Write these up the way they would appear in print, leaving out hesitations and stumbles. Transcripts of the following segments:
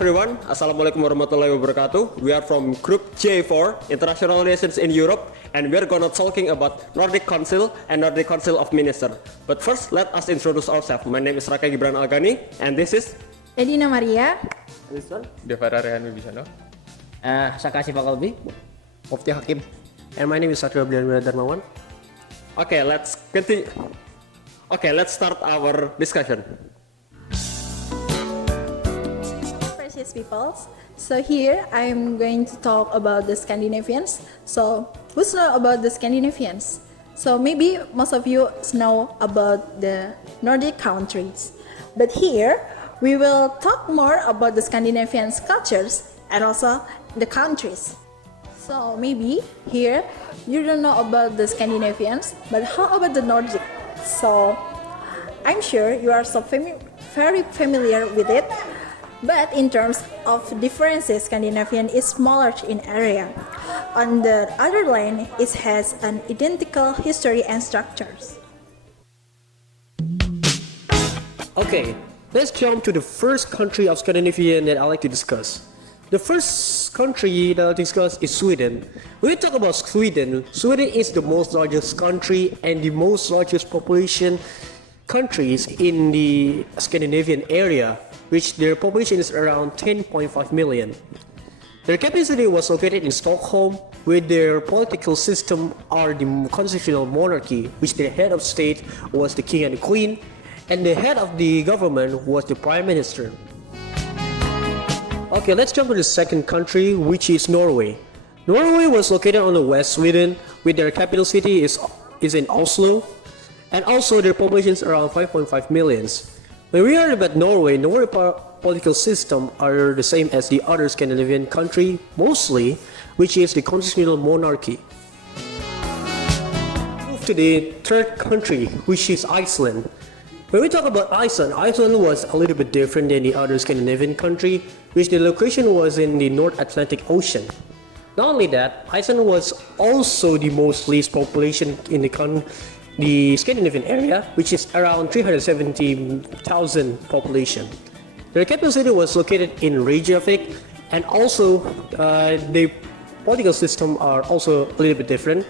everyone, Assalamualaikum warahmatullahi wabarakatuh. We are from Group J4, International Relations in Europe, and we are gonna talking about Nordic Council and Nordic Council of Ministers. But first, let us introduce ourselves. My name is Rakay Gibran Algani, and this is Edina Maria, this one, Devara, Reyhan, Wibisono. Saka, Assyifa, Qolbi. Mufty Hakim. and my name is Satriyo dan Wiradarmawan. Okay, let's continue. Okay, let's start our discussion. precious peoples. So here I'm going to talk about the Scandinavians. So who's know about the Scandinavians? So maybe most of you know about the Nordic countries. But here we will talk more about the Scandinavian cultures and also the countries. So maybe here you don't know about the Scandinavians, but how about the Nordic? So I'm sure you are so very familiar with it. But in terms of differences, Scandinavian is smaller in area. On the other line, it has an identical history and structures. Okay, let's jump to the first country of Scandinavian that I like to discuss. The first country that I'll discuss is Sweden. When we talk about Sweden, Sweden is the most largest country and the most largest population countries in the Scandinavian area, which their population is around 10.5 million. Their capital city was located in Stockholm, where their political system are the constitutional monarchy, which the head of state was the king and the queen, and the head of the government was the prime minister. Okay, let's jump to the second country, which is Norway. Norway was located on the West Sweden, with their capital city is in Oslo, and also their population is around 5.5 millions. When we heard about Norway political system are the same as the other Scandinavian country, mostly, which is the constitutional monarchy. Move to the third country, which is Iceland. When we talk about Iceland, Iceland was a little bit different than the other Scandinavian country, which the location was in the North Atlantic Ocean. Not only that, Iceland was also the most least population in the Scandinavian area, which is around 370,000 population. Their capital city was located in Reykjavik, and also the political system are also a little bit different,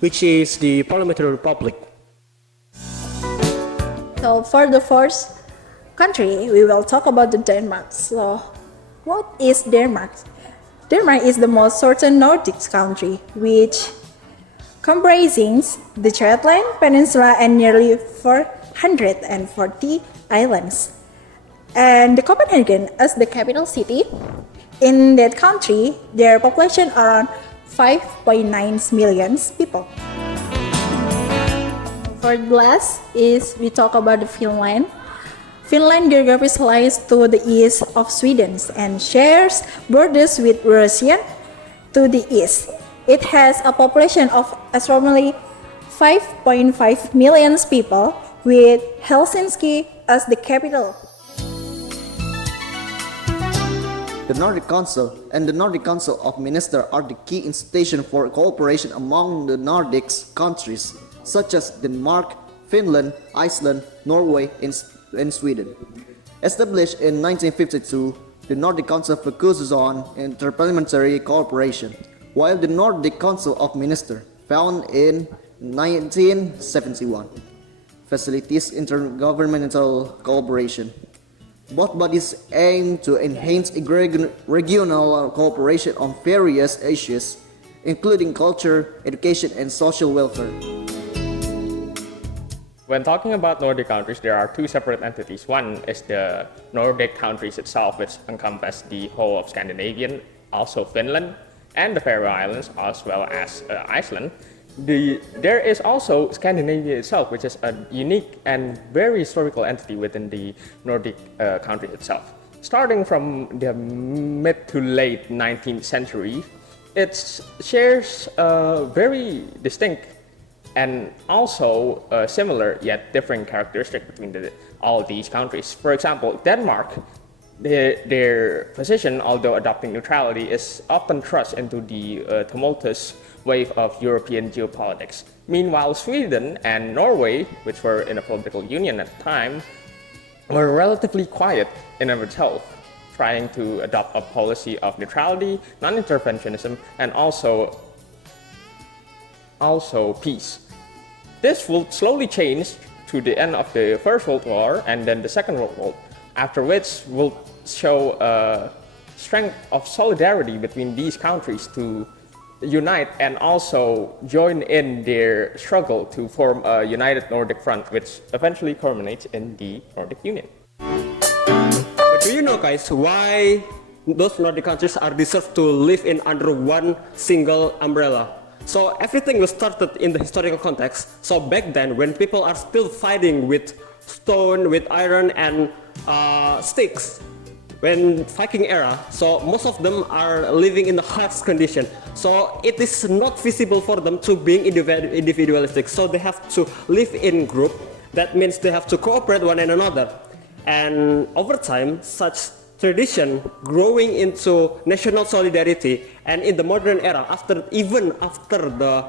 which is the parliamentary republic. So for the fourth country, we will talk about the Denmark. So what is Denmark? Denmark is the most certain Nordic country, which comprises the Shetland Peninsula and nearly 440 islands. And the Copenhagen as the capital city. In that country, their population around 5.9 million people. For the last is we talk about the Finland. Finland geographically lies to the east of Sweden and shares borders with Russia to the east. It has a population of approximately 5.5 million people, with Helsinki as the capital. The Nordic Council and the Nordic Council of Ministers are the key institution for cooperation among the Nordic countries, such as Denmark, Finland, Iceland, Norway, and Sweden. Established in 1952, the Nordic Council focuses on interparliamentary cooperation, while the Nordic Council of Ministers, founded in 1971, facilitates intergovernmental cooperation. Both bodies aim to enhance regional cooperation on various issues, including culture, education, and social welfare. When talking about Nordic countries, there are two separate entities. One is the Nordic countries itself, which encompass the whole of Scandinavia, also Finland, and the Faroe Islands, as well as Iceland. There is also Scandinavia itself, which is a unique and very historical entity within the Nordic country itself. Starting from the mid to late 19th century, it shares a very distinct and also similar yet different characteristic between all these countries. For example, Denmark, their position, although adopting neutrality, is often thrust into the tumultuous wave of European geopolitics. Meanwhile, Sweden and Norway, which were in a political union at the time, were relatively quiet in and of itself. trying to adopt a policy of neutrality, non-interventionism, and also peace. This will slowly change to the end of the First World War and then the Second World War, after which will show a strength of solidarity between these countries to unite and also join in their struggle to form a united Nordic front, which eventually culminates in the Nordic Union. But do you know, guys, why those Nordic countries are deserved to live in under one single umbrella? So everything was started in the historical context. So back then, when people are still fighting with stone, with iron and sticks, when Viking era, so most of them are living in the harsh condition. So it is not feasible for them to being individualistic. So they have to live in group. That means they have to cooperate one another. And over time, such tradition growing into national solidarity, and in the modern era, even after the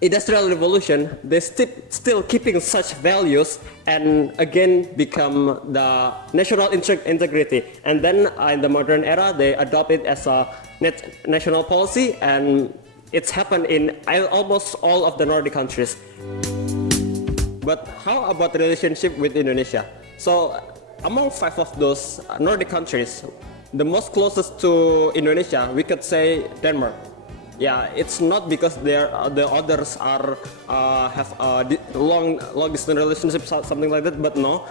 Industrial Revolution, they still keeping such values and again become the national integrity. And then in the modern era, they adopt it as a national policy, and it's happened in almost all of the Nordic countries. But how about the relationship with Indonesia? So among 5 of those Nordic countries, the most closest to Indonesia, we could say Denmark. Yeah, it's not because the others are have a long distance relationship, something like that. But no,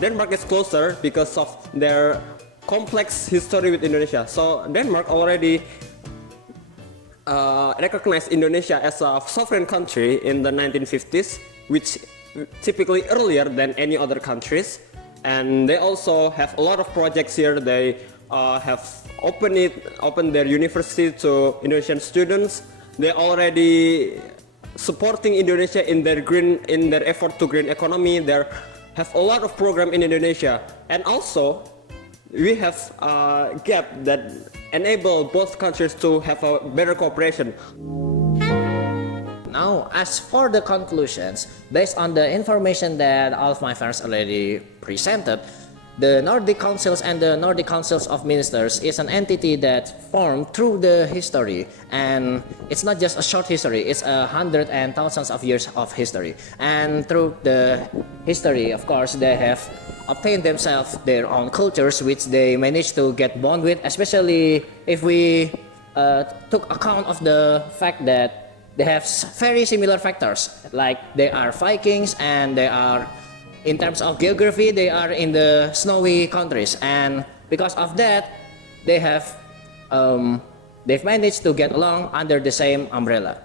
Denmark is closer because of their complex history with Indonesia. So Denmark already recognized Indonesia as a sovereign country in the 1950s, which typically earlier than any other countries. And they also have a lot of projects here. They have opened their university to Indonesian students. They already supporting Indonesia in their effort to green economy. They have a lot of program in Indonesia, and also we have a gap that enable both countries to have a better cooperation. Now, as for the conclusions, based on the information that all of my friends already presented, the Nordic Councils and the Nordic Councils of Ministers is an entity that formed through the history, and it's not just a short history, it's hundreds and thousands of years of history. And through the history, of course, they have obtained themselves their own cultures, which they managed to get bond with, especially if we took account of the fact that they have very similar factors, like they are Vikings and they are, in terms of geography, they are in the snowy countries, and because of that, they have they've managed to get along under the same umbrella.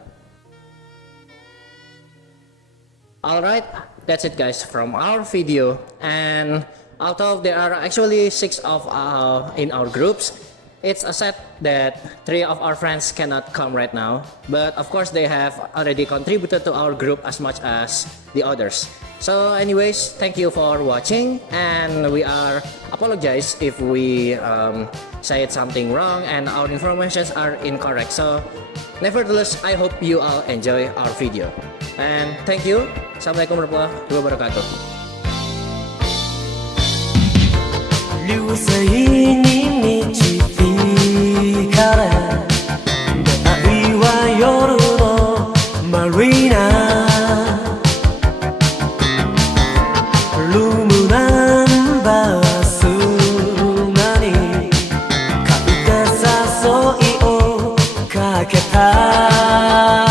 Alright, that's it guys from our video, and although there are actually 6 of in our groups, it's a sad that 3 of our friends cannot come right now, but of course they have already contributed to our group as much as the others. So anyways, thank you for watching, and we are apologize if we said something wrong and our informations are incorrect. So nevertheless, I hope you all enjoy our video, and thank you. Assalamualaikum warahmatullahi wabarakatuh. 流星に導かれ出会いは夜のマリーナルームナンバー数に書いて誘いをかけた